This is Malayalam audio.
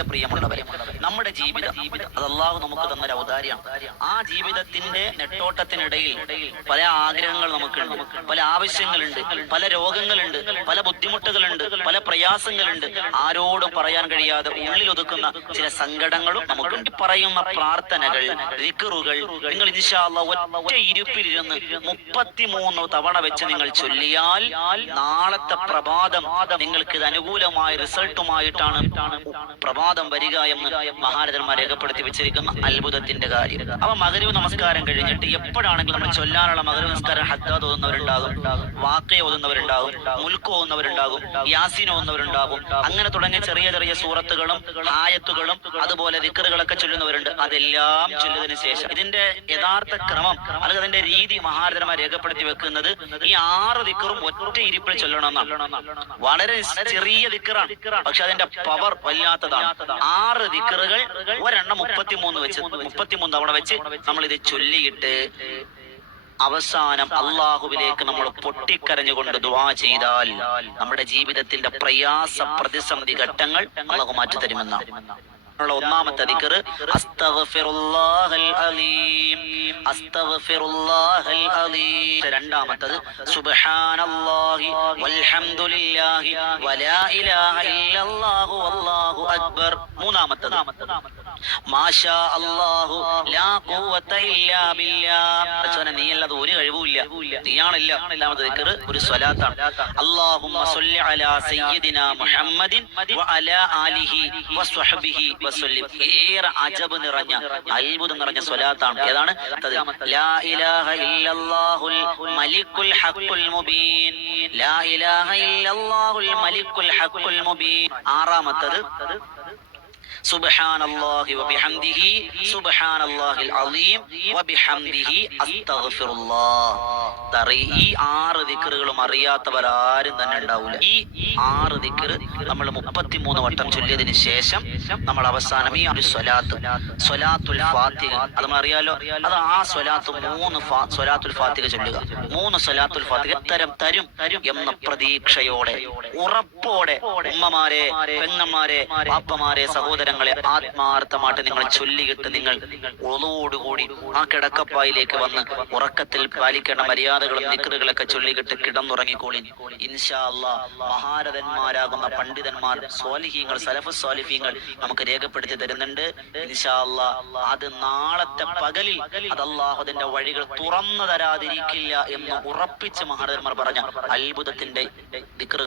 വളരെ പ്രിയമുള്ളവരെ. നമ്മുടെ ജീവിതം അത് അള്ളാഹു നമുക്ക് തന്നൊരു ഔദാര്യമാണ്. ആ ജീവിതത്തിന്റെ നെട്ടോട്ടത്തിനിടയിൽ പല ആഗ്രഹങ്ങൾ നമുക്കുണ്ട്. പല ആവശ്യങ്ങളുണ്ട്. പല രോഗങ്ങളുണ്ട്. പല ബുദ്ധിമുട്ടുകളുണ്ട്. പല പ്രയാസങ്ങളുണ്ട്. ആരോടും പറയാൻ കഴിയാതെ ഉള്ളിൽ ഒതുക്കുന്ന ചില സങ്കടങ്ങളും നമുക്ക് പറയുന്ന പ്രാർത്ഥനകൾ റിക്കറുകൾ നിങ്ങൾ ഒറ്റ ഇരുപ്പിലിരുന്ന് മുപ്പത്തിമൂന്ന് തവണ വെച്ച് നിങ്ങൾ ചൊല്ലിയാൽ നാളത്തെ പ്രഭാതം നിങ്ങൾക്ക് ഇത് അനുകൂലമായ റിസൾട്ടുമായിട്ടാണ് പ്രഭാതം വരിക എന്ന് മഹാരഥന്മാർ രേഖപ്പെടുത്തി വെച്ചിരിക്കുന്ന അത്ഭുതത്തിന്റെ കാര്യം. അപ്പൊ മകരവ് നമസ്കാരം കഴിഞ്ഞിട്ട് എപ്പോഴാണെങ്കിലും നമ്മൾ ചൊല്ലാനുള്ള മകരവ് നമസ്കാരം ഹദ്ദാദ് ഓതുന്നവരുണ്ടാകും വാക്കയ ഓതുന്നവരുണ്ടാകും മുൽക്ക് ഓതുന്നവരുണ്ടാകും യാസീൻ ഓതുന്നവരുണ്ടാകും. അങ്ങനെ തുടങ്ങിയ ചെറിയ ചെറിയ സൂറത്തുകളും ആയത്തുകളും അതുപോലെ ദിക്കറുകളൊക്കെ ചൊല്ലുന്നവരുണ്ട്. അതെല്ലാം ചൊല്ലിയതിനു ശേഷം ഇതിന്റെ യഥാർത്ഥ ക്രമം അല്ലെങ്കിൽ അതിന്റെ രീതി മഹാരഥന്മാർ രേഖപ്പെടുത്തി വെക്കുന്നത് ഈ ആറ് ദിക്കറും ഒറ്റ ഇരിപ്പിൽ ചൊല്ലണമെന്നാണ് വളരെ ചെറിയ ദിക്കറാണ് പക്ഷെ അതിന്റെ പവർ വല്ലാത്തതാണ്. ആറ് ദിക്കറുകൾ ഒരെണ്ണം മുപ്പത്തിമൂന്ന് വെച്ച്. മുപ്പത്തിമൂന്ന് തവണ വെച്ച് നമ്മൾ ഇത് ചൊല്ലിയിട്ട് അവസാനം അള്ളാഹുവിലേക്ക് നമ്മൾ പൊട്ടിക്കരഞ്ഞുകൊണ്ട് ദുവാ ചെയ്താൽ നമ്മുടെ ജീവിതത്തിന്റെ പ്രയാസ പ്രതിസന്ധി ഘട്ടങ്ങൾ അള്ളാഹു മാറ്റിത്തരുമെന്നാണ്. ഉള്ള ഒന്നാമത്തെ ദിക്കറ് അസ്തഗ്ഫിറുല്ലാഹൽ അലീം. അസ്തഗ്ഫിറുല്ലാഹൽ അലീം. രണ്ടാമത്തത് സുബ്ഹാനല്ലാഹി വൽഹംദുലില്ലാഹി വലാ ഇലാഹ ഇല്ലല്ലാഹു വല്ലാഹു അക്ബർ. മൂന്നാമത്തത് ഒരു കഴിവുമില്ല. ഒരു സ്വലാത്താണ്. സല്ലി അലാ മുഹമ്മദിൻ വഅലാ ആലിഹി വസ്വഹ്ബിഹി വസല്ലിം. ഏറെ അജബ് നിറഞ്ഞ അത്ഭുതം നിറഞ്ഞ സ്വലാത്താണ്. ഏതാണ്? ലാ ഇലാഹ ഇല്ലല്ലാഹുൽ മുബീൻ. ലാ ഇലാഹ ഇല്ലല്ലാഹുൽ മുബീൻ. ആറാമത്തത് സുബ്ഹാനല്ലാഹി വബിഹംദിഹി സുബ്ഹാനല്ലാഹിൽ അലീം വബിഹംദിഹി അസ്തഗ്ഫിറുല്ലാഹ്. ഈ ആറ് ദിക്കറുകളും അറിയാത്തവരാരും തന്നെ ഉണ്ടാവില്ല ഈ ആറ് ദിക്കർ നമ്മൾ മുപ്പത്തിമൂന്ന് വട്ടം ചൊല്ലിയതിന് ശേഷം നമ്മൾ അവസാനം ഈ ഒരു സ്വലാത്ത് സ്വലാത്തുൽ ഫാത്തിക അത് അറിയാലോ അത് ആ സ്വലാത്ത് മൂന്ന് സ്വലാത്തുൽ ഫാത്തിക ചൊല്ലുക. മൂന്ന് സ്വലാത്തുൽ ഫാത്തിക തരം തരും എന്ന പ്രതീക്ഷയോടെ ഉറപ്പോടെ ഉമ്മമാരെ പെങ്ങന്മാരെ പാപ്പമാരെ സഹോദരങ്ങളെ ആത്മാർത്ഥമായിട്ട് നിങ്ങൾ ചൊല്ലിയിട്ട് നിങ്ങൾ ഒളവോടുകൂടി ആ കിടക്കപ്പായിലേക്ക് വന്ന് ഉറക്കത്തിൽ പാലിക്കേണ്ട മര്യാദകളും നിക്കറുകളൊക്കെ ചൊല്ലിക്കിട്ട് കിടന്നുറങ്ങിക്കോളി ഇൻഷാ മഹാരഥന്മാരാകുന്ന പണ്ഡിതന്മാർ സ്വാലിഹീങ്ങൾ സലഫ് സ്വാലിഹീങ്ങൾ നമുക്ക് രേഖപ്പെടുത്തി തരുന്നുണ്ട്. ഇൻഷാ അത് നാളത്തെ പകലിൽ അത് വഴികൾ തുറന്നു തരാതിരിക്കില്ല എന്ന് ഉറപ്പിച്ച് മഹാരഥന്മാർ പറഞ്ഞ അത്ഭുതത്തിന്റെ ദിക്റ്